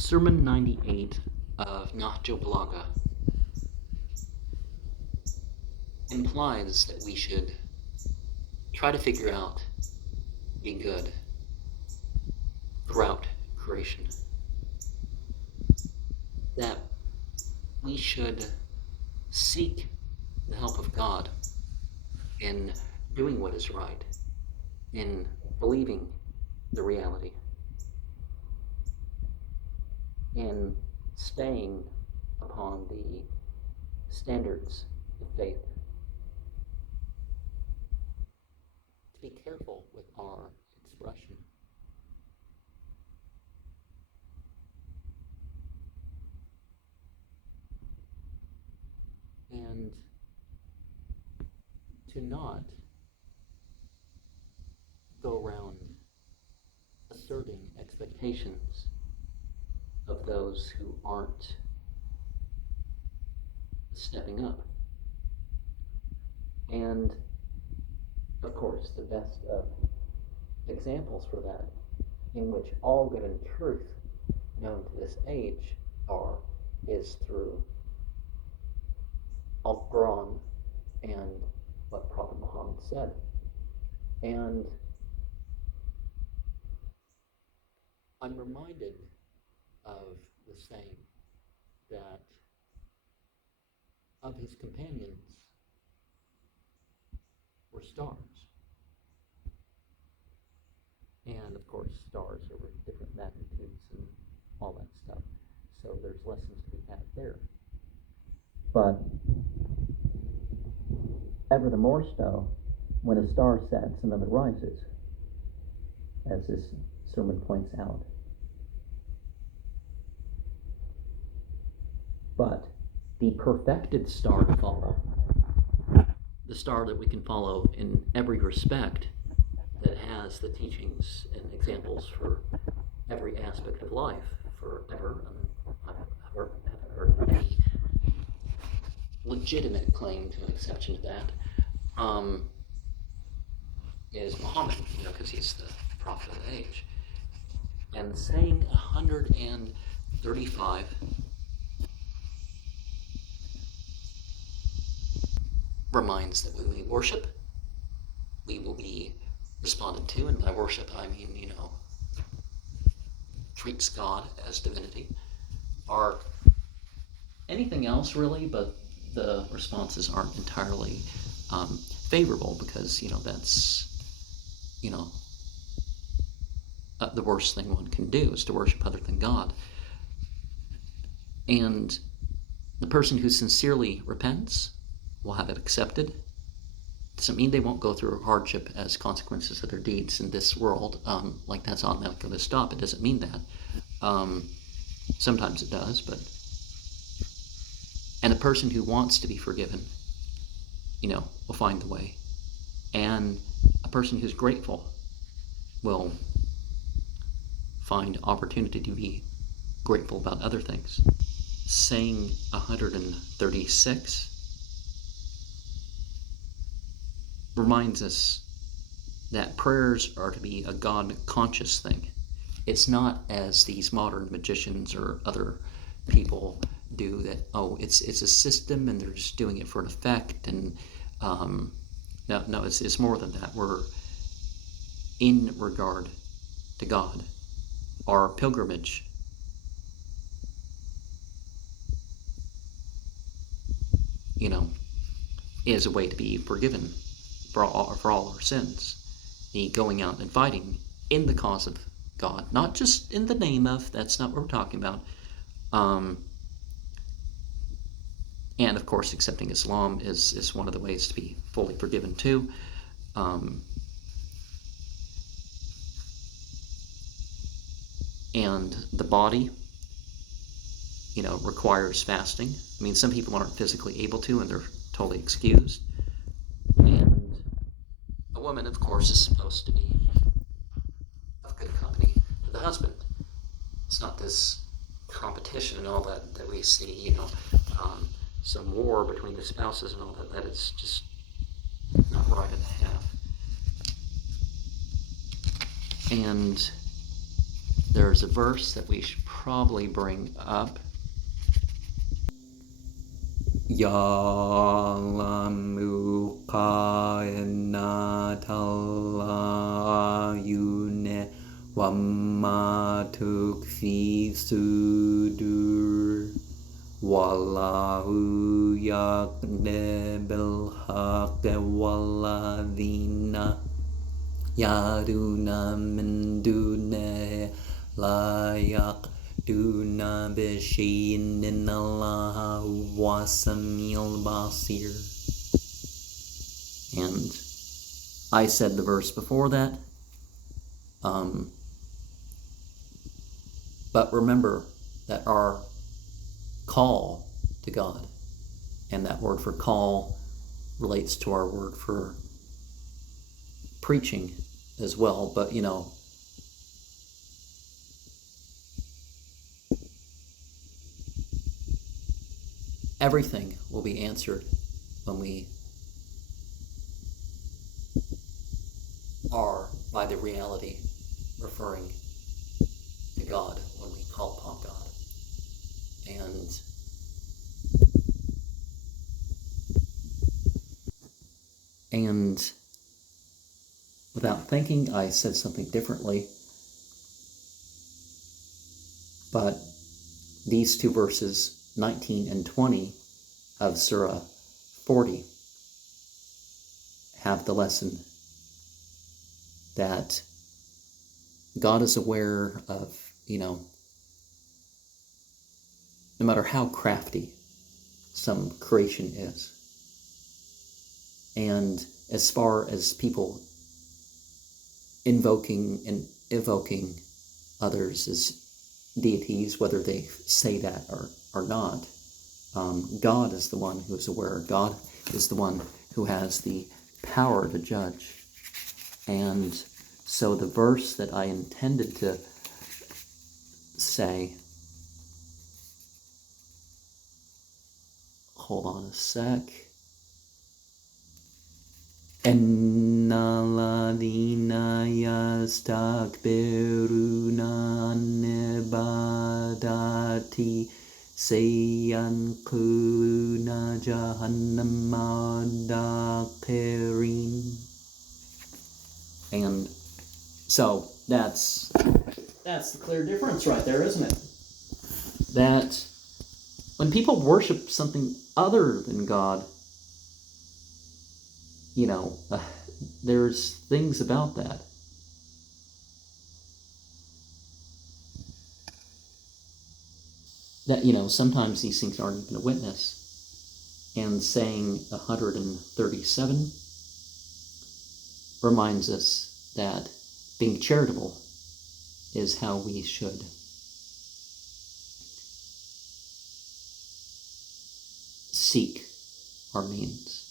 Sermon 98 of Nahjul Balagah implies that we should try to figure out being good throughout creation. That we should seek the help of God in doing what is right, in believing the reality, in staying upon the standards of faith. To be careful with our expression. And to not go around asserting expectations of those who aren't stepping up. And of course, the best of examples for that, in which all good and truth known to this age is through Al-Quran and what Prophet Muhammad said. And I'm reminded of the saying that of his companions were stars. And of course, stars are of different magnitudes and all that stuff. So there's lessons to be had there. But ever the more so, when a star sets, another rises, as this sermon points out. But the perfected star to follow, the star that we can follow in every respect, that has the teachings and examples for every aspect of life forever, and I haven't heard any legitimate claim to an exception to that, is Muhammad, because he's the prophet of the age. And saying 135 reminds that when we worship, we will be responded to, and by worship I mean, treats God as divinity, or anything else really, but the responses aren't entirely favorable, because that's the worst thing one can do is to worship other than God. And the person who sincerely repents will have it accepted. Doesn't mean they won't go through hardship as consequences of their deeds in this world, like that's automatically going to stop. It doesn't mean that. Sometimes it does, but... And a person who wants to be forgiven, will find the way. And a person who's grateful will find opportunity to be grateful about other things. Saying 136 reminds us that prayers are to be a God-conscious thing. It's not as these modern magicians or other people do that, it's a system and they're just doing it for an effect, and no, it's more than that. We're in regard to God. Our pilgrimage is a way to be forgiven for all our sins. The going out and fighting in the cause of God, not just in the name of, that's not what we're talking about. And of course, accepting Islam is one of the ways to be fully forgiven too. And the body, requires fasting. I mean, some people aren't physically able to, and they're totally excused. And a woman, of course, is supposed to be of good company to the husband. It's not this competition and all that we see, some war between the spouses and all that. That is just not right in half. And there's a verse that we should probably bring up. Ya'lamu qa'inatal wa ma tukfi sudur wallahu yaqdi bil haqqi walladhina yaduna min dunihi la yaqduna bishay'in innallaha huwas samiul basir. And I said the verse before that. But remember that our call to God, and that word for call relates to our word for preaching as well, but everything will be answered when we are, by the reality, referring to God when we call upon God. And without thinking, I said something differently. But these two verses, 19 and 20 of Surah 40, have the lesson that God is aware of, no matter how crafty some creation is. And as far as people invoking and evoking others as deities, whether they say that or not, God is the one who is aware. God is the one who has the power to judge. And so the verse that I intended to say, hold on a sec. Inna ladina yastakbiruna an ibadati sayankuluna jahannama dakhirin. And so that's the clear difference right there, isn't it? That when people worship something other than God, there's things about that. That, sometimes these things aren't even a witness. And saying 137 reminds us that being charitable is how we should seek our means.